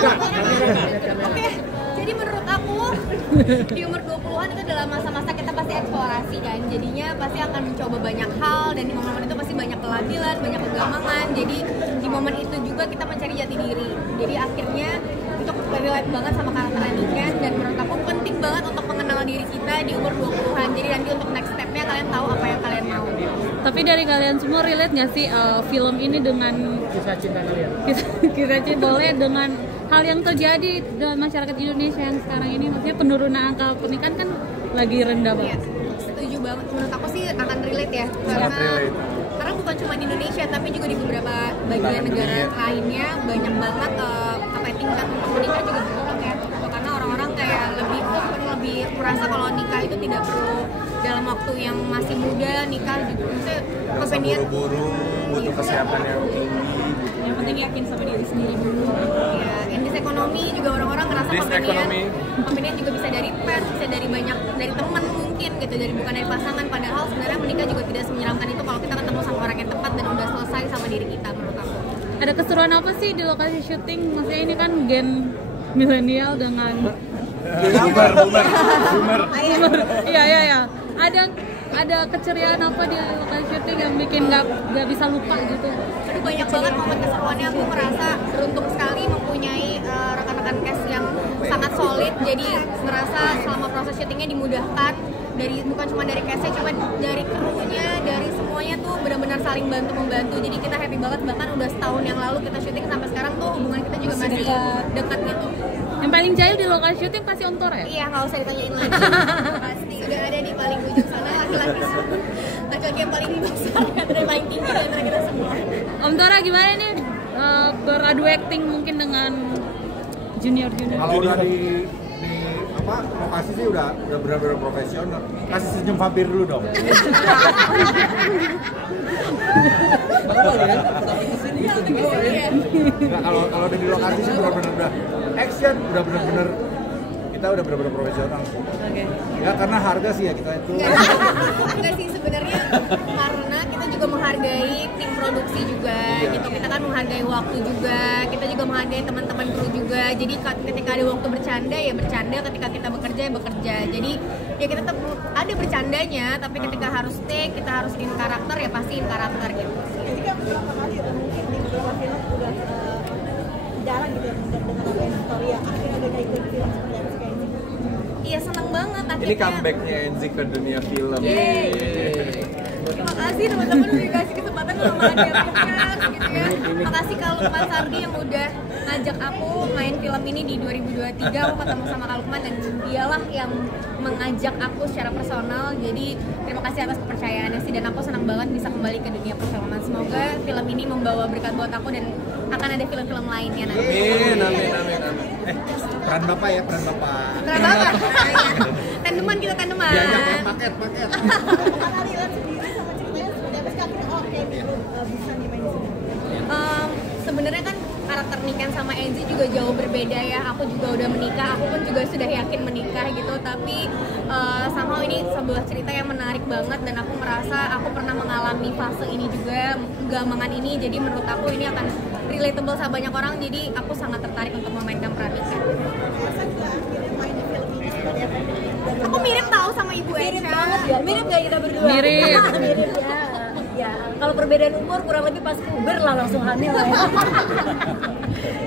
Oke, jadi menurut aku di umur 20-an itu adalah masa-masa kita pasti eksplorasi kan. Jadinya pasti akan mencoba banyak hal dan di momen itu pasti banyak kelabilan, banyak kegamangan. Jadi di momen itu juga kita mencari jati diri. Jadi akhirnya untuk relate banget sama karakter Niken dan menurut aku penting banget untuk mengenal diri kita di umur 20-an. Jadi nanti untuk next step-nya kalian tahu apa yang kalian mau. Tapi dari kalian semua relate nggak sih film ini dengan Kisah cinta kalian? Kisah cinta boleh dengan hal yang terjadi dalam masyarakat Indonesia yang sekarang ini, maksudnya penurunan angka pernikahan kan lagi rendah banget. Iya, setuju banget. Menurut aku sih akan relate ya, karena bukan cuma di Indonesia tapi juga di beberapa bagian negara lainnya banyak banget tingkat untuk menikah juga berkurang ya. Karena orang-orang kayak lebih open, lebih merasa kalau nikah itu tidak perlu dalam waktu yang masih muda, nikah juga maksudnya kepentingan buru-buru, butuh kesiapan yang tinggi. Yang penting yakin sama diri sendiri dulu. Ya, in this economy juga orang-orang ngerasa pembelian juga bisa dari pers, bisa dari banyak, dari teman mungkin gitu, dari bukan dari pasangan. Padahal sebenarnya menikah juga tidak semenyeramkan itu kalau kita ketemu sama orang yang tepat dan udah selesai sama diri kita menurut aku. Ada keseruan apa sih di lokasi syuting? Maksudnya ini kan gen milenial dengan boomer. Iya. Ada keceriaan apa di lokasi syuting yang bikin nggak bisa lupa gitu? Aduh, banyak banget momen keseruannya. Aku merasa beruntung sekali mempunyai rekan-rekan cast yang sangat solid. Jadi merasa selama proses syutingnya dimudahkan, bukan cuma dari castnya, cuma dari krunya, dari semuanya tuh benar-benar saling bantu-membantu. Jadi kita happy banget, bahkan udah setahun yang lalu kita syuting sampai sekarang tuh hubungan kita juga masih dekat gitu. Yang paling jahil di lokasi syuting pasti Om Tora ya? Iya, nggak usah ditanyain lagi. Pasti sudah ada di paling ujung sana laki-laki yang paling besar dan paling tinggi dari kita semua. Om Tora gimana nih beradu acting mungkin dengan junior? Kalau udah di lokasi sih udah benar-benar profesional. Kasih senyum vampir dulu dong. Nah, kalau di lokasi sih benar-benar udah action, udah benar-benar kita udah benar-benar profesional. Oke. Ya karena harga sih ya kita itu. Enggak sih sebenarnya, karena kita juga menghargai tim produksi juga gitu. Kita kan menghargai waktu juga, kita juga menghargai teman-teman kru juga. Jadi ketika ada waktu bercanda ya bercanda, ketika kita bekerja ya bekerja. Jadi ya kita tetap ada bercandanya, tapi ketika harus take, kita harus in karakter ya pasti in karakter gitu. Jadi kan beberapa kali mungkin di beberapa film udah jarang gitu dengan apa yang story ya akhirnya ada kayak film seperti apa kayak ini. Iya, senang banget akhirnya. Ini comebacknya Enzi ke dunia film. Terima kasih teman-teman udah dikasih kesempatan sama Adrian gitu ya. Makasih kalau Lukman Sardi yang udah ngajak aku main film ini di 2023. Aku ketemu sama Kak Lukman dan dialah yang mengajak aku secara personal. Jadi terima kasih atas kepercayaannya sih, dan aku senang banget bisa kembali ke dunia perfilman. Semoga film ini membawa berkat buat aku dan akan ada film-film lainnya nanti. Amin. Peran Bapak ya, peran Bapak. Tandeman kita tandeman. Iya, paket. Karena relate sendiri sama ceritanya seperti apa sih kita oke nih lu bisa nih main di sini. Sebenarnya kan karakter Niken sama Enzi juga jauh berbeda ya. Aku juga udah menikah, aku pun juga sudah yakin menikah gitu. Tapi somehow ini sebuah cerita yang menarik banget dan aku merasa aku pernah mengalami fase ini juga, gambangan ini. Jadi menurut aku ini akan relatable sama banyak orang. Jadi aku sangat tertarik untuk memainkan peran Niken. Masa juga akhirnya main di film ini seperti apa? Aku mirip tahu sama Ibu Echa. Mirip gak kita berdua? Mirip. Mirip ya. Ya, kalau perbedaan umur kurang lebih pas puber lah langsung hamil lah ya.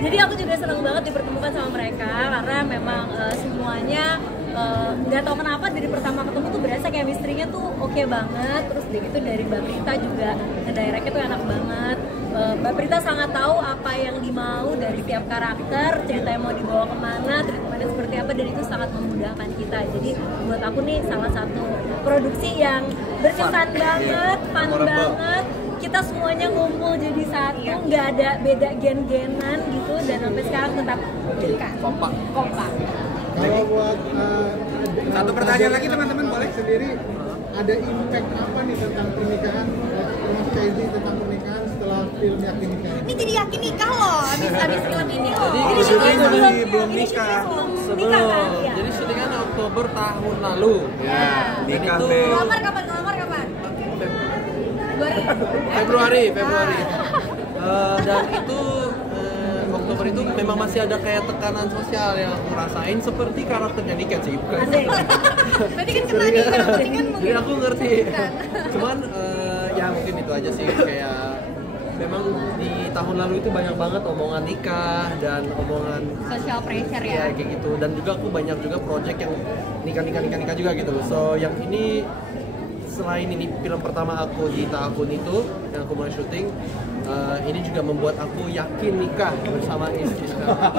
Jadi aku juga senang banget dipertemukan sama mereka karena memang semuanya nggak tahu kenapa dari pertama ketemu tuh berasa chemistry-nya tuh oke banget. Terus begitu dari Mbak Prita juga nge-directnya tuh enak banget. Mbak Prita sangat tahu apa yang dimau dari tiap karakter, cerita yang mau dibawa kemana, treatmentnya seperti apa, dan itu sangat memudahkan kita. Jadi buat aku nih salah satu produksi yang berkesan banget, fun banget. Kita semuanya ngumpul jadi satu, nggak ada beda gen-genan gitu, dan sampai sekarang tetap kompak. Kalau buat Satu pertanyaan lagi teman-teman boleh sendiri, ada impact apa nih tentang pernikahan, termasuk Enzi tentang pernikahan setelah film Yakin Nikah? Ini jadi yakin nikah loh habis film ini loh. Jadi syutingnya belum nikah. Sebelum. Jadi syutingan Oktober tahun lalu. Ya. Nikah itu deh. Ngelamar kapan? Februari. Dan itu Oktober itu memang masih ada kayak tekanan sosial yang aku rasain seperti karakternya Niken sih, bukan? Asik. Berarti kan kena nih, berarti kan mungkin. Jadi aku ngerti. Cuman ya mungkin itu aja sih, kayak memang di tahun lalu itu banyak banget omongan nikah dan omongan Social pressure ya ya. kayak gitu, dan juga aku banyak juga project yang nikah juga gitu. So yang ini, selain ini film pertama aku di tahun itu yang aku mulai syuting, ini juga membuat aku yakin nikah bersama istri sekarang.